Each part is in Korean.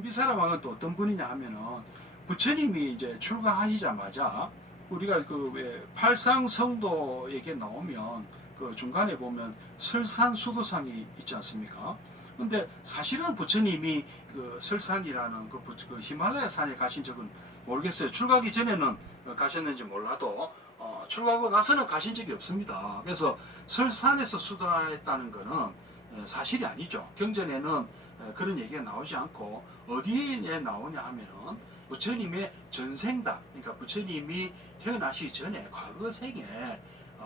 빈비사라 왕은 또 어떤 분이냐 하면은 부처님이 이제 출가하시자마자 우리가 그 왜 팔상성도에게 나오면 그 중간에 보면 설산수도상이 있지 않습니까? 근데 사실은 부처님이 그 설산이라는 그 히말라야 산에 가신 적은 모르겠어요. 출가하기 전에는 가셨는지 몰라도 출가하고 나서는 가신 적이 없습니다. 그래서 설산에서 수다했다는 것은 사실이 아니죠. 경전에는 그런 얘기가 나오지 않고 어디에 나오냐 하면은 부처님의 전생다. 그러니까 부처님이 태어나시기 전에 과거 생에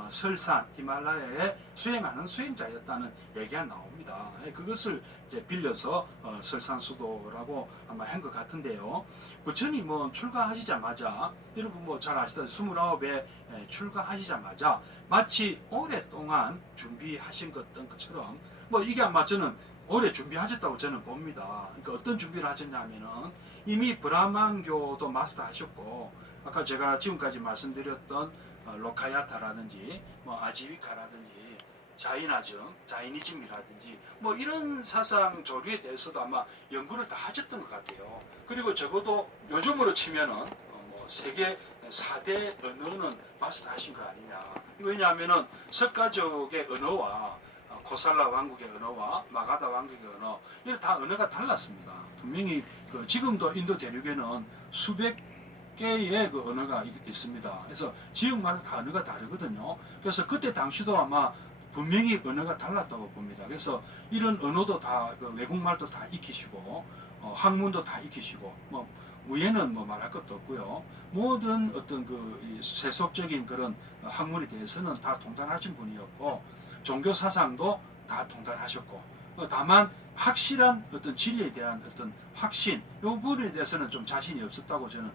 설산, 히말라야에 수행하는 수행자였다는 얘기가 나옵니다. 그것을 이제 빌려서 설산수도라고 아마 한 것 같은데요. 부처님은 출가하시자마자 여러분 뭐 잘 아시다시피 29에 출가하시자마자 마치 오랫동안 준비하신 것처럼 뭐 이게 아마 저는 오래 준비하셨다고 저는 봅니다. 그러니까 어떤 준비를 하셨냐면은 이미 브라만교도 마스터하셨고 아까 제가 지금까지 말씀드렸던 로카야타라든지 뭐 아지비카라든지 자이니즘이라든지 뭐 이런 사상 조류에 대해서도 아마 연구를 다 하셨던 것 같아요. 그리고 적어도 요즘으로 치면은 뭐 세계 4대 언어는 마스터하신 거 아니냐. 왜냐하면은 석가족의 언어와 코살라 왕국의 언어와 마가다 왕국의 언어, 이게 다 언어가 달랐습니다. 분명히 지금도 인도 대륙에는 수백 개의 그 언어가 있습니다. 그래서 지역마다 다 언어가 다르거든요. 그래서 그때 당시도 아마 분명히 언어가 달랐다고 봅니다. 그래서 이런 언어도 다 외국말도 다 익히시고 학문도 다 익히시고 뭐 무예는 뭐 말할 것도 없고요. 모든 어떤 그 세속적인 그런 학문에 대해서는 다 통달하신 분이었고 종교 사상도 다 통달하셨고 다만 확실한 어떤 진리에 대한 어떤 확신 이 부분에 대해서는 좀 자신이 없었다고 저는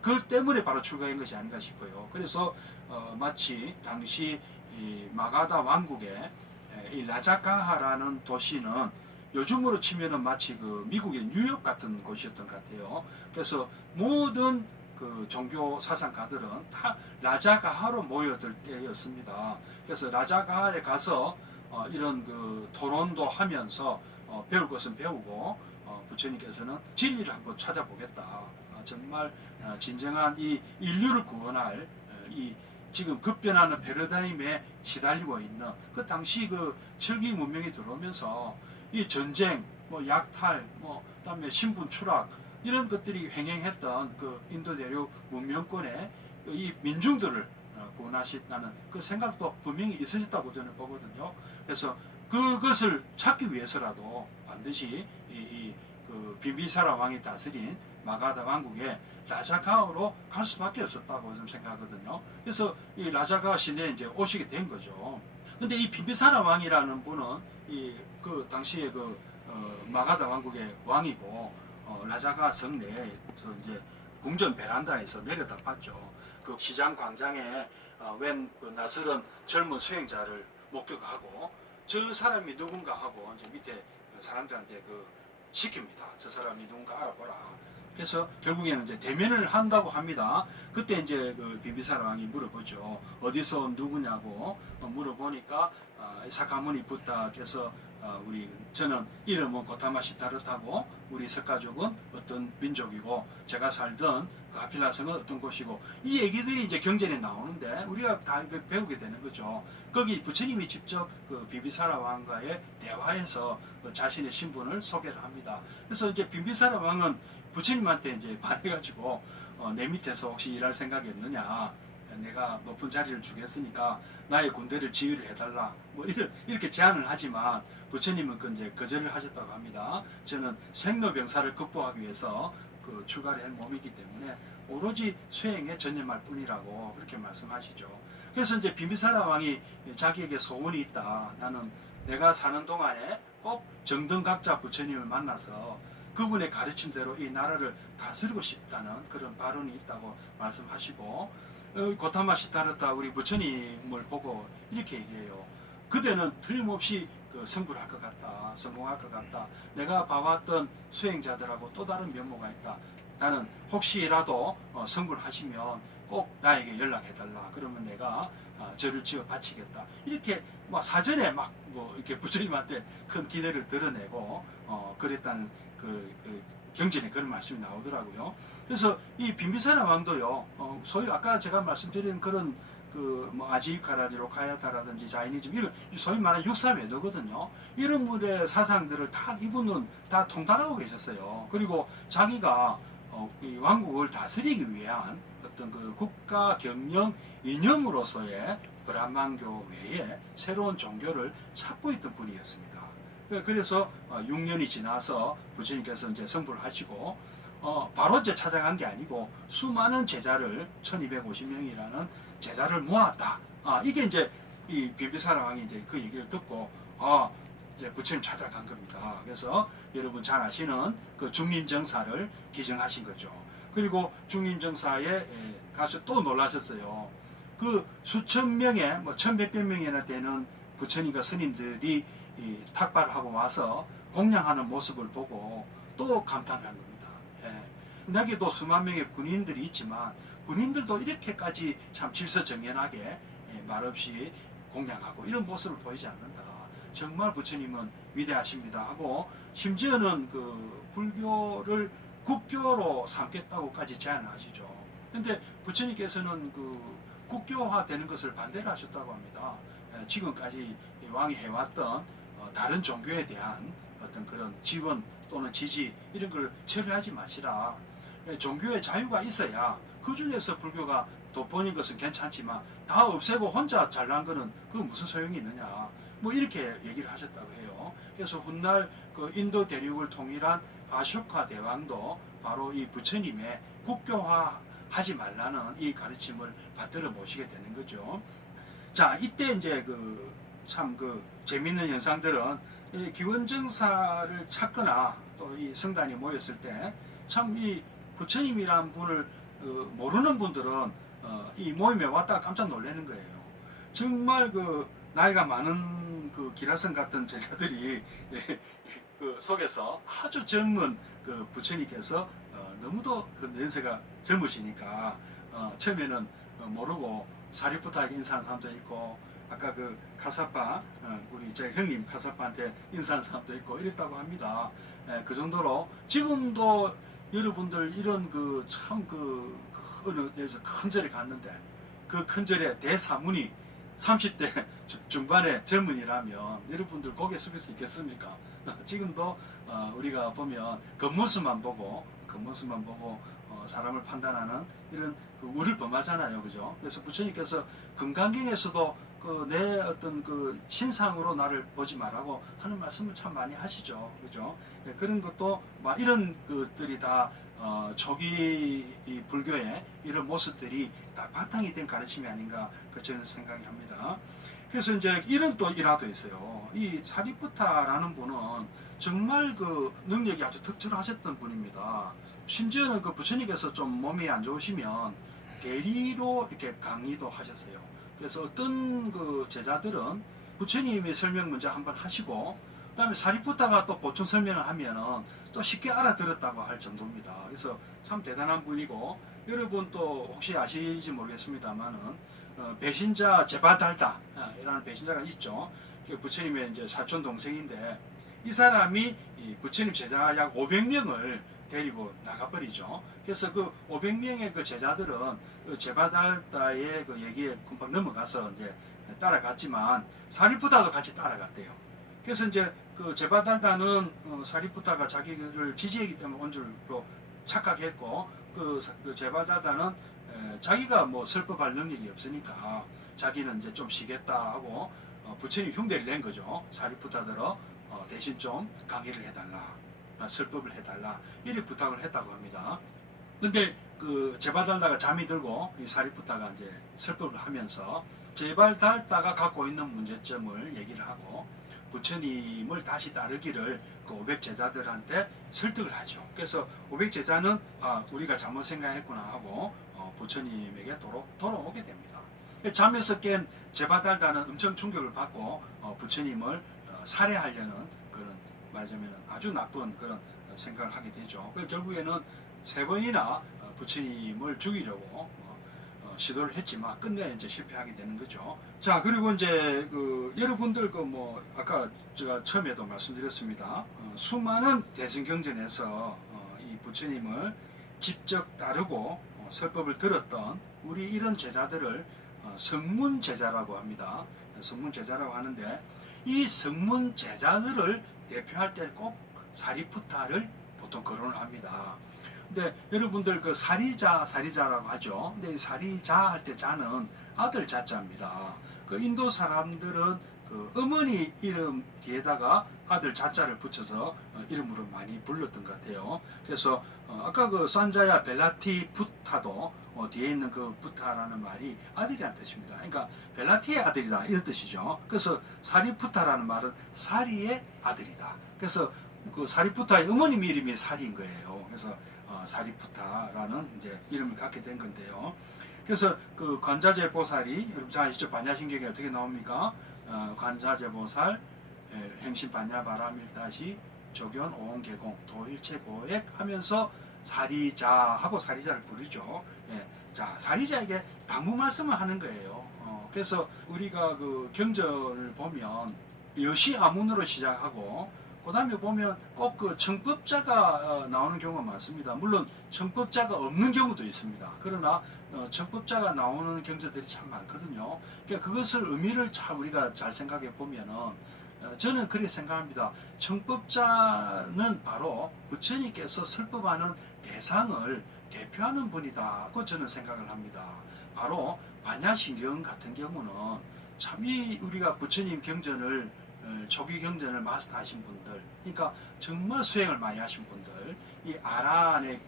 그 때문에 바로 출가한 것이 아닌가 싶어요. 그래서 마치 당시 이 마가다 왕국의 이 라자카하라는 도시는 요즘으로 치면은 마치 그 미국의 뉴욕 같은 곳이었던 것 같아요. 그래서 모든 그 종교 사상가들은 다 라자가하로 모여들 때였습니다. 그래서 라자가하에 가서 이런 그 토론도 하면서 배울 것은 배우고 부처님께서는 진리를 한번 찾아보겠다. 정말 진정한 이 인류를 구원할 이 지금 급변하는 패러다임에 시달리고 있는 그 당시 그 철기 문명이 들어오면서 이 전쟁, 뭐 약탈, 뭐 그다음에 신분 추락 이런 것들이 횡행했던 그 인도 대륙 문명권의 이 민중들을 구원하신다는 그 생각도 분명히 있으셨다고 저는 보거든요. 그래서 그것을 찾기 위해서라도 반드시 그 빈비사라 왕이 다스린 마가다 왕국의 라자가오로 갈 수밖에 없었다고 저는 생각하거든요. 그래서 이 라자가 시내에 이제 오시게 된 거죠. 근데 이 빈비사라 왕이라는 분은 그 당시에 마가다 왕국의 왕이고 라자가 성 내에서 이제 궁전 베란다에서 내려다 봤죠. 그 시장 광장에 웬그 나서른 젊은 수행자를 목격하고 저 사람이 누군가 하고 이제 밑에 사람들한테 시킵니다. 저 사람이 누군가 알아보라. 그래서 결국에는 이제 대면을 한다고 합니다. 그때 이제 그 빈비사라 왕이 물어보죠. 어디서 온 누구냐고 물어보니까 사카무니 부타께서 저는 이름은 고타마 시타르타고 우리 석가족은 어떤 민족이고 제가 살던 그 아필라성은 어떤 곳이고 이 얘기들이 이제 경전에 나오는데 우리가 다 배우게 되는 거죠. 거기 부처님이 직접 그 빈비사라 왕과의 대화에서 자신의 신분을 소개를 합니다. 그래서 이제 빈비사라 왕은 부처님한테 이제 말해가지고 내 밑에서 혹시 일할 생각이 없느냐, 내가 높은 자리를 주겠으니까 나의 군대를 지휘를 해달라 뭐 이렇게 제안을 하지만 부처님은 이제 거절을 하셨다고 합니다. 저는 생로병사를 극복하기 위해서 출가를 한 몸이기 때문에 오로지 수행에 전념할 뿐이라고 그렇게 말씀하시죠. 그래서 이제 빈비사라 왕이 자기에게 소원이 있다. 나는 내가 사는 동안에 꼭 정등각자 부처님을 만나서 그분의 가르침대로 이 나라를 다스리고 싶다는 그런 발언이 있다고 말씀하시고 고타마 시타르타 우리 부처님을 보고 이렇게 얘기해요. 그대는 틀림없이 성불할 것 같다. 성공할 것 같다. 내가 봐왔던 수행자들하고 또 다른 면모가 있다. 나는 혹시라도 성불하시면 꼭 나에게 연락해달라. 그러면 내가 절을 지어 바치겠다. 이렇게 막 사전에 이렇게 부처님한테 큰 기대를 드러내고 그랬다는 경전에 그런 말씀이 나오더라고요. 그래서 이 빈비사라 왕도요, 소위 아까 제가 말씀드린 그런 그 뭐 아지이카라든지 로카야타라든지 자이니즘 이런 소위 말하는 육사 외도거든요. 이런 분의 사상들을 다 이분은 다 통달하고 계셨어요. 그리고 자기가 이 왕국을 다스리기 위한 어떤 그 국가 경영 이념으로서의 브라만교 외에 새로운 종교를 찾고 있던 분이었습니다. 그래서 6년이 지나서 부처님께서 이제 성불을 하시고 바로 이제 찾아간 게 아니고 수많은 제자를 1250명이라는 제자를 모았다. 이게 이제 이 비비사라 왕이 이제 그 얘기를 듣고 이제 부처님 찾아간 겁니다. 그래서 여러분 잘 아시는 그 중림정사를 기증하신 거죠. 그리고 중림정사에 가서 또 놀라셨어요. 그 수천 명의 뭐 1100여 명이나 되는 부처님과 스님들이 탁발하고 와서 공양하는 모습을 보고 또 감탄한 겁니다. 여기도 수만 명의 군인들이 있지만 군인들도 이렇게까지 참 질서정연하게 말없이 공양하고 이런 모습을 보이지 않는다. 정말 부처님은 위대하십니다 하고 심지어는 그 불교를 국교로 삼겠다고까지 제안하시죠. 근데 부처님께서는 그 국교화 되는 것을 반대를 하셨다고 합니다. 지금까지 왕이 해왔던 다른 종교에 대한 어떤 그런 지원 또는 지지 이런 걸 처리하지 마시라. 종교의 자유가 있어야 그 중에서 불교가 돋보이는 것은 괜찮지만 다 없애고 혼자 잘난 거는 그 무슨 소용이 있느냐. 뭐 이렇게 얘기를 하셨다고 해요. 그래서 훗날 그 인도 대륙을 통일한 아쇼카 대왕도 바로 이 부처님의 국교화 하지 말라는 이 가르침을 받들어 모시게 되는 거죠. 자, 이때 이제 참 재밌는 현상들은 이 기원정사를 찾거나 또 이 성단이 모였을 때 참 이 부처님이란 분을 모르는 분들은 이 모임에 왔다가 깜짝 놀라는 거예요. 정말 나이가 많은 기라성 같은 제자들이 그 속에서 아주 젊은 부처님께서 너무도 연세가 젊으시니까 처음에는 모르고 사리푸타에게 인사하는 사람도 있고 아까 카사파 우리 제 형님 카사파한테 인사하는 사람도 있고 이랬다고 합니다. 그 정도로 지금도 여러분들 이런 어느 데서 큰 절에 갔는데 그 큰 절에 대사문이 30대 중반의 젊은이라면 여러분들 고개 숙일 수 있겠습니까? 지금도 우리가 보면 겉모습만 보고 사람을 판단하는 이런 우를 범하잖아요, 그죠? 그래서 부처님께서 금강경에서도 내 어떤 신상으로 나를 보지 말라고 하는 말씀을 참 많이 하시죠, 그죠? 그런 것도 이런 것들이 다 초기 이 불교의 이런 모습들이 다 바탕이 된 가르침이 아닌가 저는 생각이 합니다. 그래서 이제 이런 또 일화도 있어요. 이 사리푸타라는 분은 정말 능력이 아주 특출하셨던 분입니다. 심지어는 부처님께서 좀 몸이 안 좋으시면 대리로 이렇게 강의도 하셨어요. 그래서 어떤 제자들은 부처님이 설명 먼저 한번 하시고 그다음에 사리푸타가 또 보충 설명을 하면은 또 쉽게 알아들었다고 할 정도입니다. 그래서 참 대단한 분이고 여러분 또 혹시 아실지 모르겠습니다만은 배신자 제바달다 이라는 배신자가 있죠. 부처님의 이제 사촌 동생인데 이 사람이 부처님 제자 약 500명을 데리고 나가버리죠. 그래서 500명의 제자들은 제바달다의 얘기에 금방 넘어가서 이제 따라갔지만 사리푸타도 같이 따라갔대요. 그래서 이제 제바달다는 사리푸타가 자기를 지지했기 때문에 온 줄로 착각했고 제바달다는 자기가 뭐 설법할 능력이 없으니까 자기는 이제 좀 쉬겠다 하고 부처님 흉대를 낸 거죠. 사리푸타들어 대신 좀 강의를 해달라, 설법을 해달라 이렇게 부탁을 했다고 합니다. 근데 제바달다가 잠이 들고 이 사리푸타가 이제 설법을 하면서 제바달다가 갖고 있는 문제점을 얘기를 하고 부처님을 다시 따르기를 500 제자들한테 설득을 하죠. 그래서 500 제자는 우리가 잘못 생각했구나 하고 부처님에게 돌아오게 됩니다. 잠에서 깬 제바달다는 엄청 충격을 받고 부처님을 살해하려는 그런 말하자면 아주 나쁜 그런 생각을 하게 되죠. 결국에는 3번이나 부처님을 죽이려고 시도를 했지만 끝내 이제 실패하게 되는 거죠. 자, 그리고 이제 여러분들 아까 제가 처음에도 말씀드렸습니다. 수많은 대승경전에서 이 부처님을 직접 따르고 설법을 들었던 우리 이런 제자들을 성문 제자라고 합니다. 성문 제자라고 하는데 이 성문 제자들을 대표할 때 꼭 사리푸타를 보통 거론을 합니다. 근데 여러분들 그 사리자라고 하죠. 근데 이 사리자 할 때 자는 아들 자자입니다. 그 인도 사람들은 그 어머니 이름 뒤에다가 아들 자자를 붙여서 이름으로 많이 불렀던 것 같아요. 그래서 아까 그 산자야 벨라티 푸타도 뒤에 있는 그 푸타라는 말이 아들이라는 뜻입니다. 그러니까 벨라티의 아들이다 이런 뜻이죠. 그래서 사리푸타라는 말은 사리의 아들이다. 그래서 그 사리푸타의 어머님 이름이 사리인 거예요. 그래서 사리푸타라는 이제 이름을 갖게 된 건데요. 그래서 그 관자재 보살이 여러분 잘 아시죠? 반야신경에 어떻게 나옵니까? 관자재 보살 행신 반야 바라밀다시 조견 오온개공 도일체고액 하면서 사리자하고 사리자를 부르죠. 예. 자, 사리자에게 방문 말씀을 하는 거예요. 그래서 우리가 그 경전을 보면 여시 아문으로 시작하고 그 다음에 보면 꼭 그 청법자가 나오는 경우가 많습니다. 물론 청법자가 없는 경우도 있습니다. 그러나 청법자가 나오는 경전들이 참 많거든요. 그러니까 그것을 의미를 잘 우리가 잘 생각해 보면은 저는 그렇게 생각합니다. 청법자는 바로 부처님께서 설법하는 대상을 대표하는 분이다고 저는 생각을 합니다. 바로 반야신경 같은 경우는 참 이 우리가 부처님 경전을 초기 경전을 마스터하신 분들, 그러니까 정말 수행을 많이 하신 분들, 이 아라한의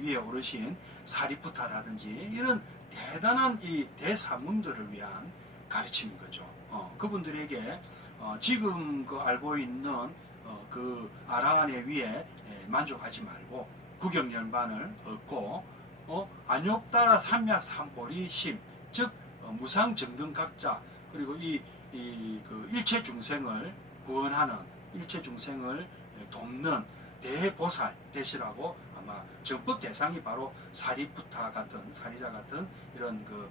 위에 오르신 사리푸타라든지 이런 대단한 이 대사문들을 위한 가르침인 거죠. 그분들에게 지금 그 알고 있는 그 아라한의 위에 만족하지 말고 구경연반을 얻고 안욕따라 삼약삼보리심, 즉 무상정등각자, 그리고 그 일체 중생을 구원하는, 일체 중생을 돕는 대보살 되시라고 아마 정법 대상이 바로 사리푸타 같은, 사리자 같은 이런 그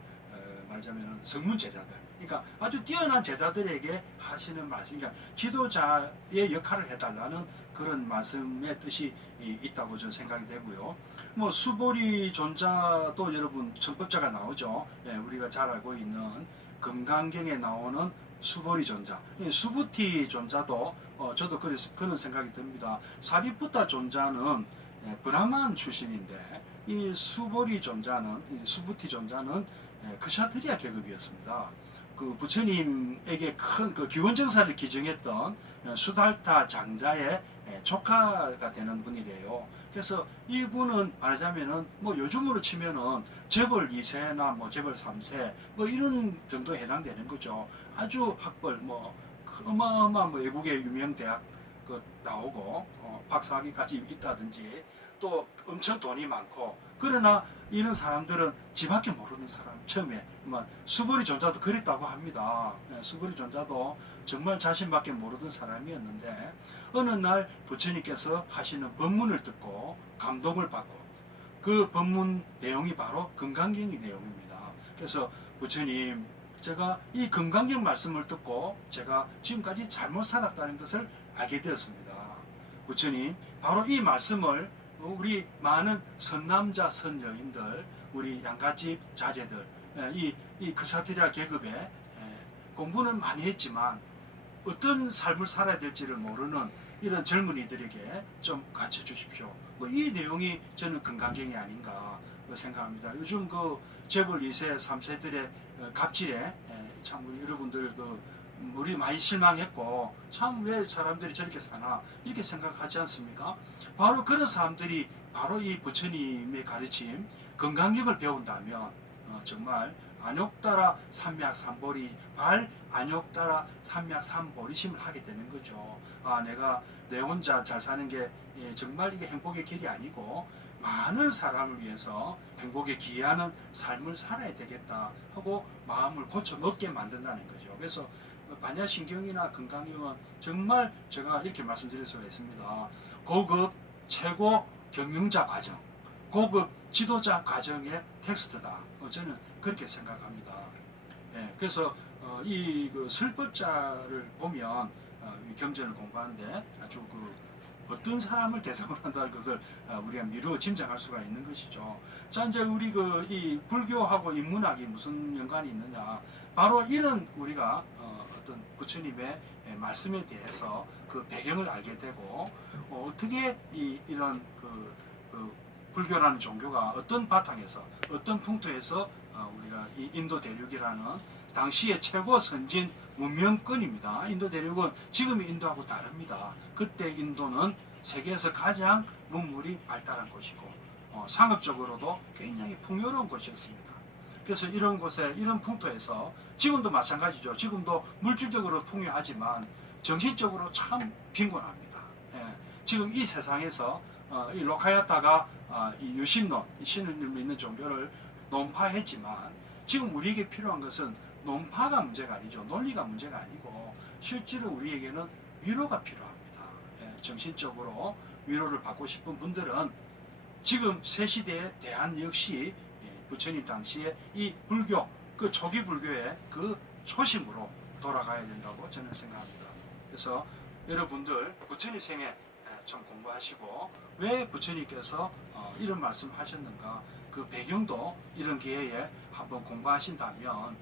말하자면 성문 제자들, 그러니까 아주 뛰어난 제자들에게 하시는 말씀, 그러니까 지도자의 역할을 해달라는 그런 말씀의 뜻이 있다고 저는 생각이 되고요. 뭐 수보리 존자도 여러분 정법자가 나오죠. 예, 우리가 잘 알고 있는 금강경에 나오는 수보리 존자, 수부티 존자도 저도 그런 생각이 듭니다. 사리푸타 존자는 브라만 출신인데 이 수보리 존자는, 이 수부티 존자는 크샤트리아 계급이었습니다. 그 부처님에게 큰 그 기원정사를 기증했던 수달타 장자의 조카가 되는 분이래요. 그래서 이분은 말하자면은 뭐 요즘으로 치면은 재벌 2세나 뭐 재벌 3세 뭐 이런 정도에 해당되는 거죠. 아주 학벌 뭐 어마어마한 뭐 외국의 유명 대학 그 나오고 박사학위까지 있다든지 또 엄청 돈이 많고, 그러나 이런 사람들은 지밖에 모르는 사람, 처음에 수보리 존자도 그랬다고 합니다. 수보리 존자도 정말 자신밖에 모르던 사람이었는데 어느 날 부처님께서 하시는 법문을 듣고 감동을 받고, 그 법문 내용이 바로 금강경의 내용입니다. 그래서 부처님, 제가 이 금강경 말씀을 듣고 제가 지금까지 잘못 살았다는 것을 알게 되었습니다. 부처님, 바로 이 말씀을 우리 많은 선남자 선여인들, 우리 양가집 자제들, 이 크샤트리아 계급에 공부는 많이 했지만 어떤 삶을 살아야 될지를 모르는 이런 젊은이들에게 좀 가르쳐 주십시오. 이 내용이 저는 금강경이 아닌가 생각합니다. 요즘 그 재벌 2세, 3세들의 갑질에 참 우리 여러분들 우리 많이 실망했고, 참 왜 사람들이 저렇게 사나 이렇게 생각하지 않습니까? 바로 그런 사람들이 바로 이 부처님의 가르침 금강경을 배운다면 정말 안욕따라 삼맥삼보리, 발 안욕따라 삼맥삼보리심을 하게 되는 거죠. 내가 내 혼자 잘 사는 게 정말 이게 행복의 길이 아니고 많은 사람을 위해서 행복에 기여하는 삶을 살아야 되겠다 하고 마음을 고쳐 먹게 만든다는 거죠. 그래서 반야신경이나 금강경은 정말 제가 이렇게 말씀드릴 수가 있습니다. 고급 최고 경영자 과정, 고급 지도자 과정의 텍스트다. 저는 그렇게 생각합니다. 그래서 이 그 설법자를 보면 경전을 공부하는데 아주 그 어떤 사람을 대상으로 한다는 것을 우리가 미루어 짐작할 수가 있는 것이죠. 자, 이제 우리 이 불교하고 인문학이 무슨 연관이 있느냐? 바로 이런 우리가 어떤 부처님의 말씀에 대해서 그 배경을 알게 되고 어떻게 이런 불교라는 종교가 어떤 바탕에서 어떤 풍토에서 우리가 이 인도 대륙이라는 당시의 최고 선진 문명권입니다. 인도 대륙은 지금 인도하고 다릅니다. 그때 인도는 세계에서 가장 문물이 발달한 곳이고 상업적으로도 굉장히 풍요로운 곳이었습니다. 그래서 이런 곳에 이런 풍토에서 지금도 마찬가지죠. 지금도 물질적으로 풍요하지만 정신적으로 참 빈곤합니다. 예, 지금 이 세상에서 이 로카야타가 이 유신론, 신을 믿는 종교를 논파했지만 지금 우리에게 필요한 것은 논파가 문제가 아니죠. 논리가 문제가 아니고 실제로 우리에게는 위로가 필요합니다. 예, 정신적으로 위로를 받고 싶은 분들은 지금 새 시대의 대안 역시 부처님 당시에 이 불교, 그 초기 불교의 그 초심으로 돌아가야 된다고 저는 생각합니다. 그래서 여러분들 부처님 생애 좀 공부하시고 왜 부처님께서 이런 말씀 하셨는가, 그 배경도 이런 기회에 한번 공부하신다면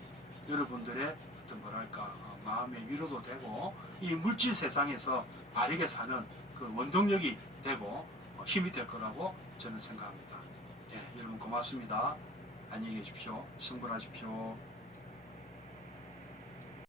여러분들의 어떤 뭐랄까 마음의 위로도 되고 이 물질 세상에서 바르게 사는 그 원동력이 되고 힘이 될 거라고 저는 생각합니다. 예, 여러분 고맙습니다. 안녕히 계십시오. 승불하십시오.